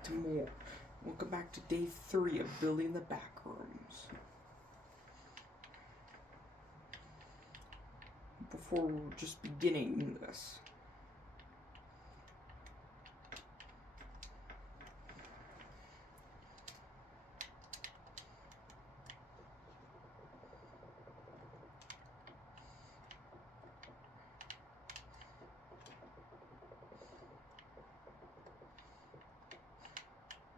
back to more. Welcome back to day 3 of building the back rooms. Before we're just beginning this,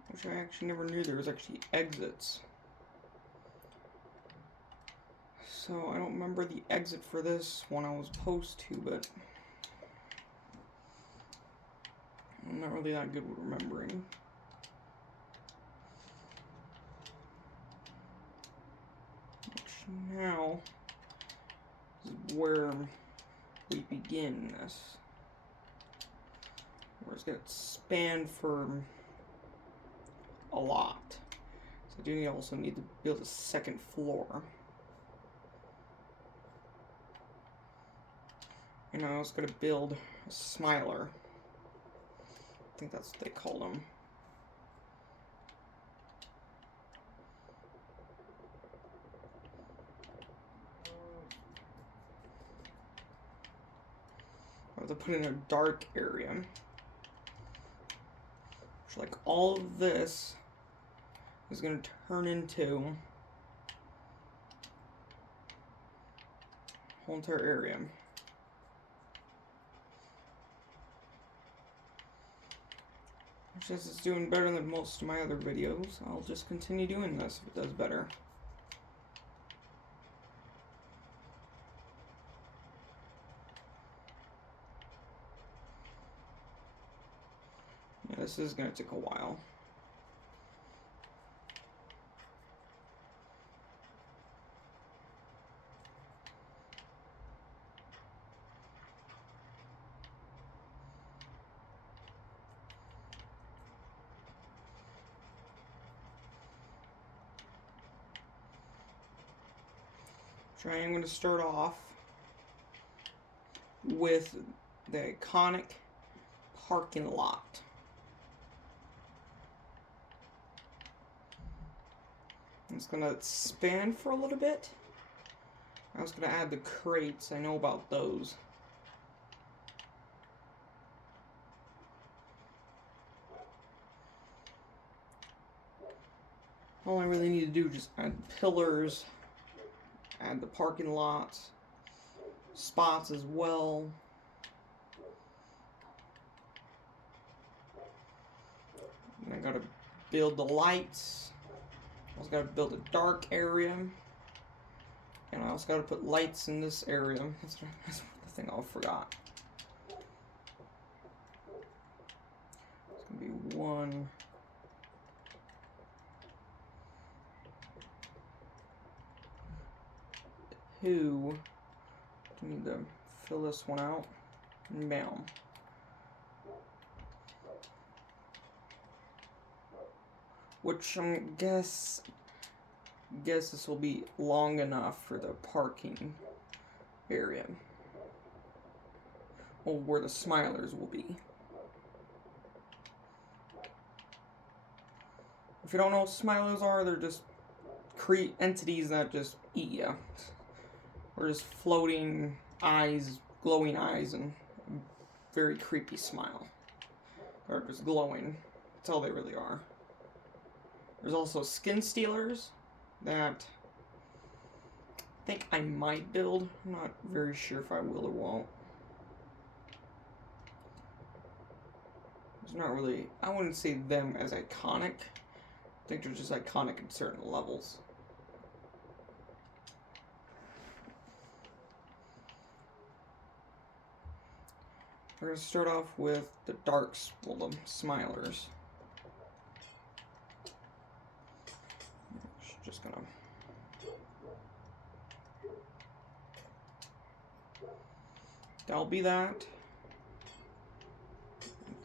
which I actually never knew there was actually exits. So I don't remember the exit for this one I was supposed to, but I'm not really that good with remembering. Which now is where we begin this. Where it's going to span for a lot. So I do also need to build a second floor. And I was going to build a smiler. I think that's what they call them. I have to put in a dark area. So like all of this is going to turn into a whole entire area. Since it's doing better than most of my other videos, I'll just continue doing this if it does better. Yeah, this is going to take a while. So I am going to start off with the iconic parking lot. It's going to span for a little bit. I was going to add the crates. I know about those. All I really need to do is just add pillars, add the parking lots, spots as well. And I gotta build the lights. I also gotta build a dark area. And I also gotta put lights in this area. That's the thing I forgot. It's gonna be 1. Two. I need to fill this one out. And bam. Which I guess this will be long enough for the parking area. Or where the smilers will be. If you don't know what smilers are, they're just entities that just eat you. Or just floating eyes, glowing eyes, and a very creepy smile. Or just glowing. That's all they really are. There's also skin stealers that I think I might build. I'm not very sure if I will or won't. It's not really, I wouldn't say them as iconic. I think they're just iconic at certain levels. We're going to start off with the darks, well, the smilers. Just gonna that'll be that.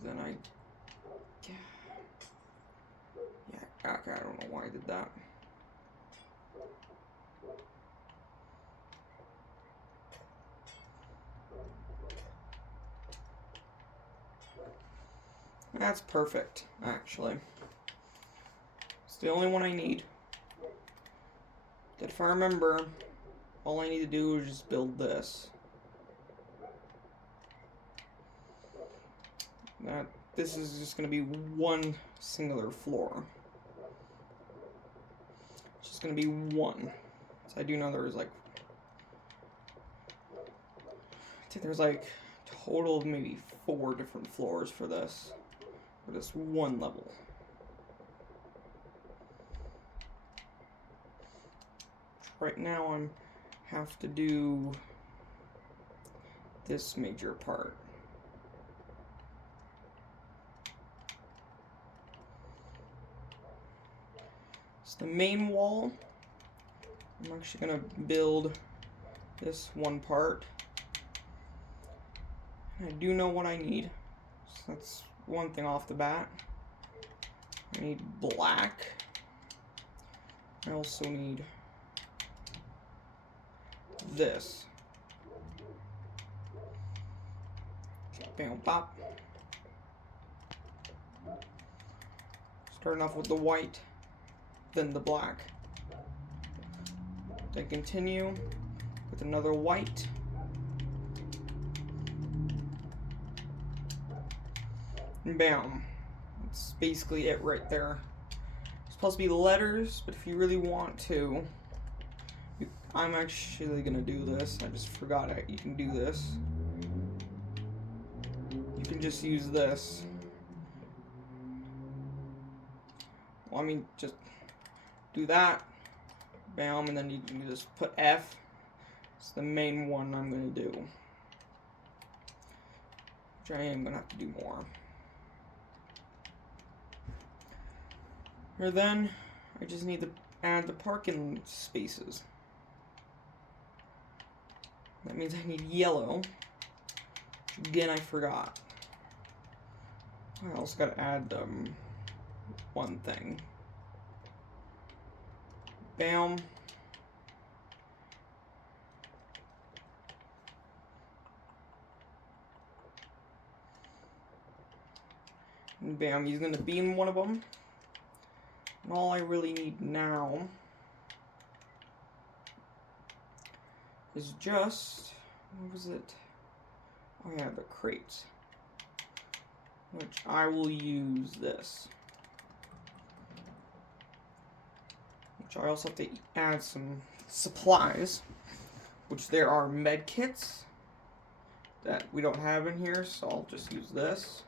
Then I don't know why I did that. That's perfect, actually. It's the only one I need. If I remember, all I need to do is just build this. This is just going to be one singular floor. It's just going to be one. So I do know there's like, I think there's like a total of maybe 4 different floors for this one level. Right now I have to do this major part. It's the main wall. I'm actually going to build this one part. I do know what I need. So that's one thing off the bat. I need black. I also need this. Bam, pop. Starting off with the white, then the black. Then continue with another white. And bam. That's basically it right there. It's supposed to be letters, but if you really want to, I'm actually gonna do this. I just forgot it. You can do this. You can just use this. Well, I mean, just do that. Bam, and then you can just put F. It's the main one I'm gonna do. Which I am gonna have to do more. Or then, I just need to add the parking spaces. That means I need yellow. Again, I forgot. I also gotta add one thing. Bam. And bam, he's gonna be in one of them. And all I really need now is just, what was it? Oh yeah, the crates. Which I will use this. Which I also have to add some supplies. Which there are med kits that we don't have in here, so I'll just use this.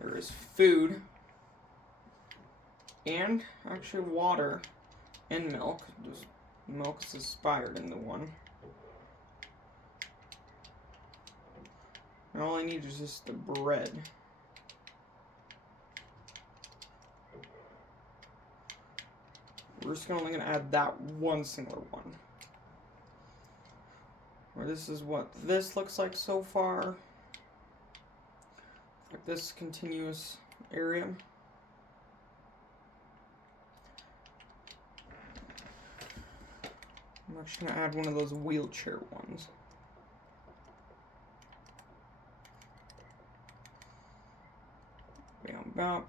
There is food. And actually water and milk. Just milk is expired in the one. And all I need is just the bread. We're just only going to add that one singular one. Or this is what this looks like so far. Like this continuous area. I'm actually going to add one of those wheelchair ones. Bam, bam.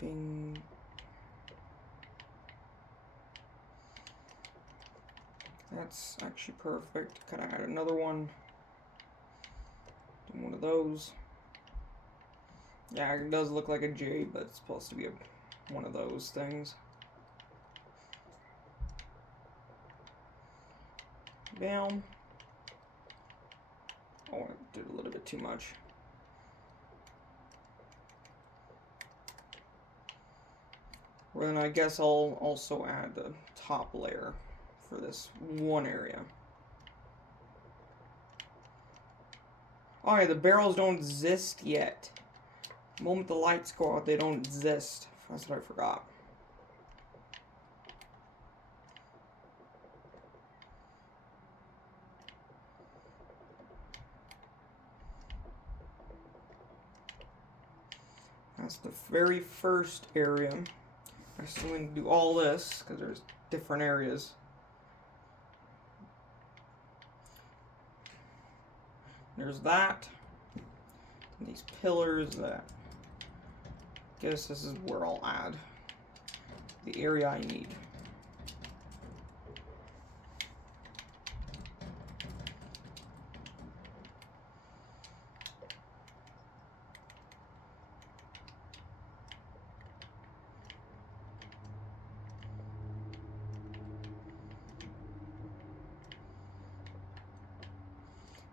Bing. That's actually perfect. Can I add another one? Do one of those. Yeah, it does look like a J, but it's supposed to be one of those things. Bam. Oh, I did a little bit too much. Well, then I guess I'll also add the top layer for this one area. Oh yeah, the barrels don't exist yet. The moment the lights go out, they don't exist. That's what I forgot. That's the very first area. I'm still going to do all this because there's different areas. There's that. These pillars that, guess this is where I'll add the area I need.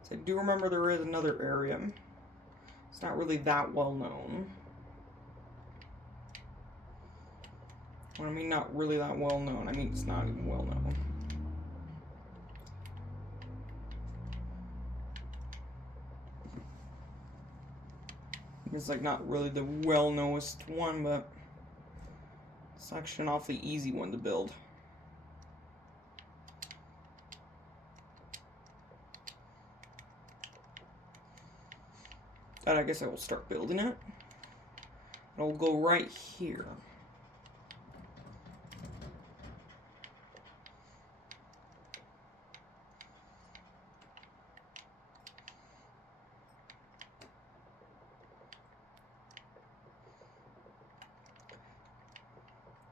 So I do remember there is another area. It's not really that well known. When I mean not really that well known, I mean it's not even well known. It's like not really the well-knownest one, but it's actually an awfully easy one to build. And I guess I will start building it. It'll go right here.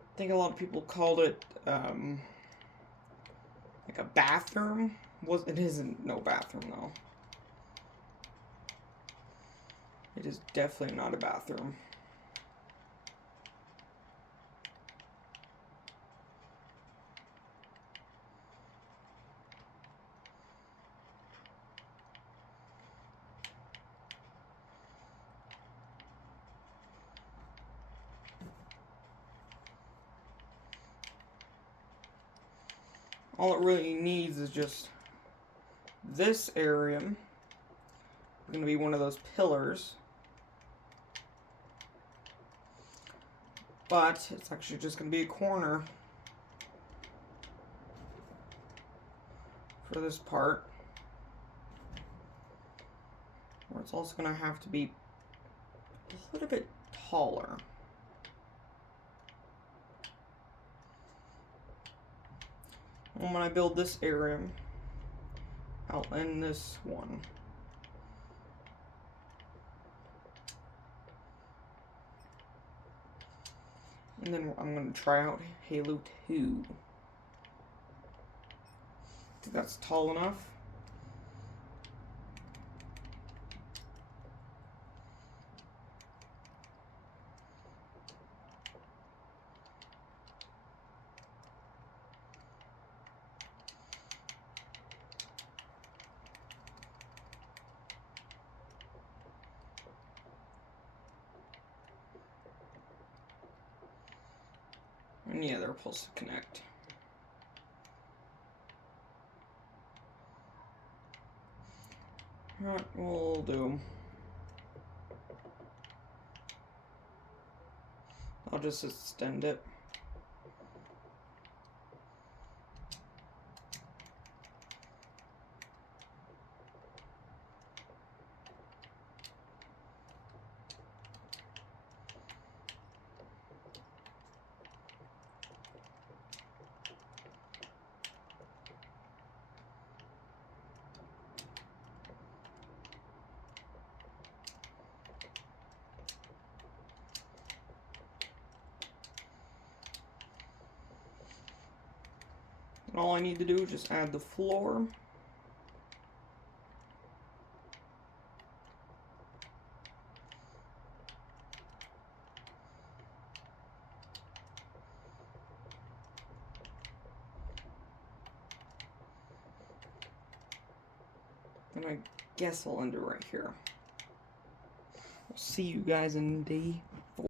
I think a lot of people called it like a bathroom. It isn't no bathroom though. It is definitely not a bathroom. All it really needs is just this area. It's going to be one of those pillars. But it's actually just going to be a corner for this part. Where it's also going to have to be a little bit taller. And when I build this area, I'll end this one. And then I'm going to try out Halo 2. Think that's tall enough. And yeah, they're supposed to connect. Alright, we'll do. I'll just extend it. And all I need to do is just add the floor. And I guess I'll end it right here. I'll see you guys in day 4.